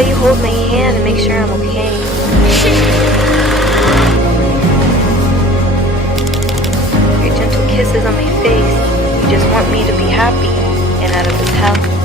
way you hold my hand and make sure I'm okay. Your gentle kisses on my face. You just want me to be happy and out of this hell.